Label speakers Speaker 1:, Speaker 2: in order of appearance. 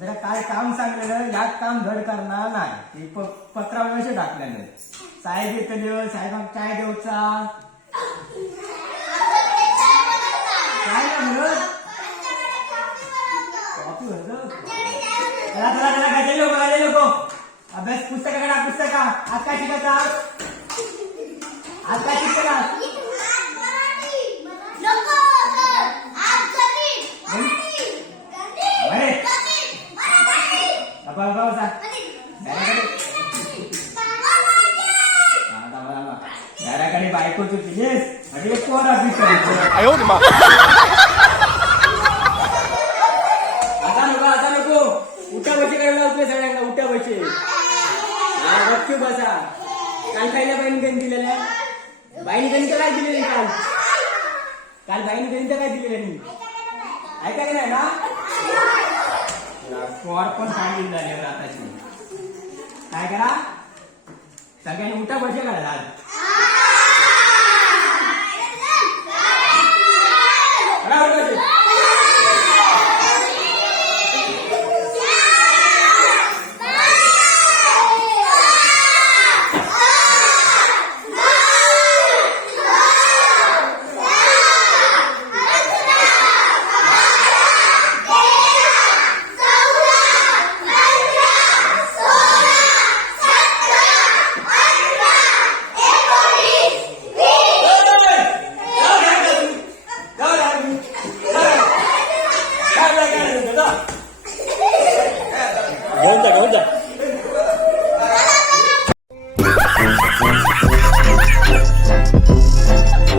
Speaker 1: जरा काय काम सांगलेलं यात काम घड करणार नाही. ते प- पत्रावर असे टाकलेलं. साहेब येतले साहेबांक काय देऊचा. काय ना म्हणत कॉफी होतं चला चला चला गाजे लोक गाजे लोक अभ्यास पुस्तकाकडे पुस्तका आज काय शिकायचा आज काय शिकला घराकडे बायको तू दिलीस आणि पोर करायचं आता नको आता नको. उठा बशी करायला लावतोय सगळ्यांना उठा बशी. हा गपचूप बसा. काल खायला बाईने गण दिलेल्या बाईने गणित काय दिलेली काल. काल बाईने गणित काय दिलेलं. ऐका की नाही ना स्कोअर पण सांगितलं झाले आताची काय करा? सगळ्यांनी उठा बशी करा आज Thank you.